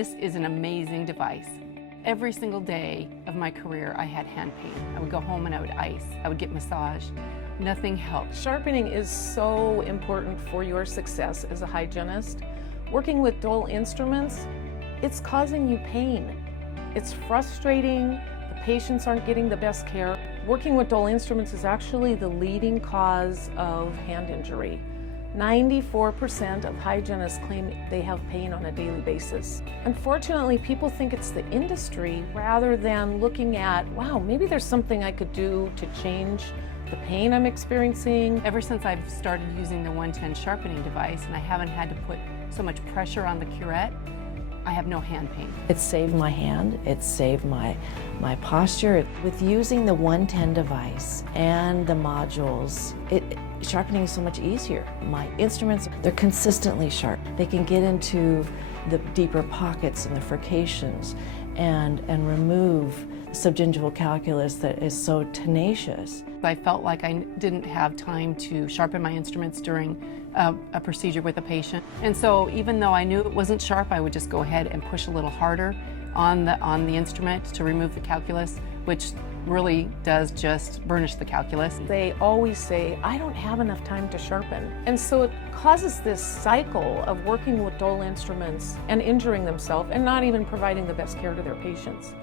This is an amazing device. Every single day of my career, I had hand pain. I would go home and I would ice. I would get massage. Nothing helped. Sharpening is so important for your success as a hygienist. Working with dull instruments, it's causing you pain. It's frustrating. The patients aren't getting the best care. Working with dull instruments is actually the leading cause of hand injury. 94% of hygienists claim they have pain on a daily basis. Unfortunately, people think it's the industry rather than looking at, wow, maybe there's something I could do to change the pain I'm experiencing. Ever since I've started using the OneTen sharpening device and I haven't had to put so much pressure on the curette, I have no hand pain. It saved my hand, it saved my posture. With using the OneTen device and the modules, sharpening is so much easier. My instruments, they're consistently sharp. They can get into the deeper pockets and the furcations and remove subgingival calculus that is so tenacious. I felt like I didn't have time to sharpen my instruments during a procedure with a patient. And so even though I knew it wasn't sharp, I would just go ahead and push a little harder on the instrument to remove the calculus, which really does just burnish the calculus. They always say, I don't have enough time to sharpen. And so it causes this cycle of working with dull instruments and injuring themselves and not even providing the best care to their patients.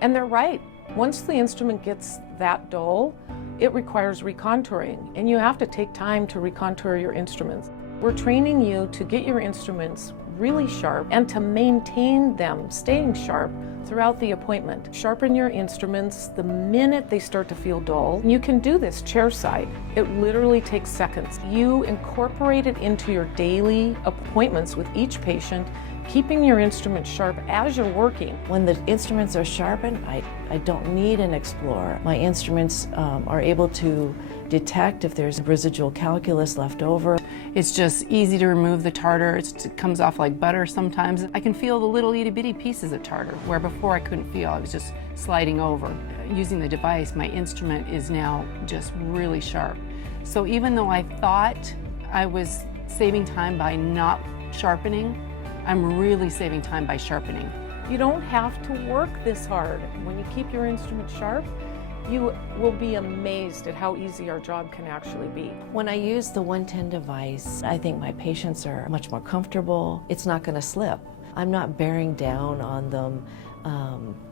And they're right. Once the instrument gets that dull, it requires recontouring, and you have to take time to recontour your instruments. We're training you to get your instruments really sharp and to maintain them staying sharp throughout the appointment. Sharpen your instruments the minute they start to feel dull. You can do this chairside. It literally takes seconds. You incorporate it into your daily appointments with each patient, keeping your instrument sharp as you're working. When the instruments are sharpened, I don't need an explorer. My instruments are able to detect if there's residual calculus left over. It's just easy to remove the tartar. It comes off like butter sometimes. I can feel the little itty bitty pieces of tartar, where before I couldn't feel. I was just sliding over. Using the device, my instrument is now just really sharp. So even though I thought I was saving time by not sharpening, I'm really saving time by sharpening. You don't have to work this hard. When you keep your instrument sharp, you will be amazed at how easy our job can actually be. When I use the OneTen device, I think my patients are much more comfortable. It's not going to slip. I'm not bearing down on them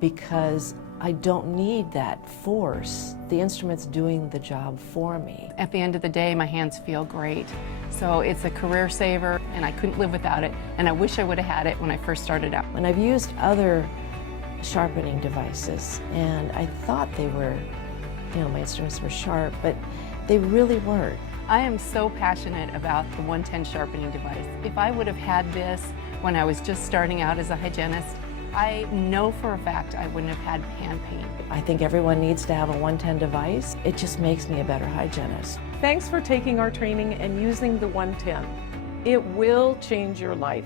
because I don't need that force. The instrument's doing the job for me. At the end of the day, my hands feel great. So it's a career saver, and I couldn't live without it, and I wish I would have had it when I first started out. When I've used other sharpening devices, and I thought they were, my instruments were sharp, but they really weren't. I am so passionate about the OneTen sharpening device. If I would have had this when I was just starting out as a hygienist, I know for a fact I wouldn't have had hand pain. I think everyone needs to have a OneTen device. It just makes me a better hygienist. Thanks for taking our training and using the OneTen. It will change your life.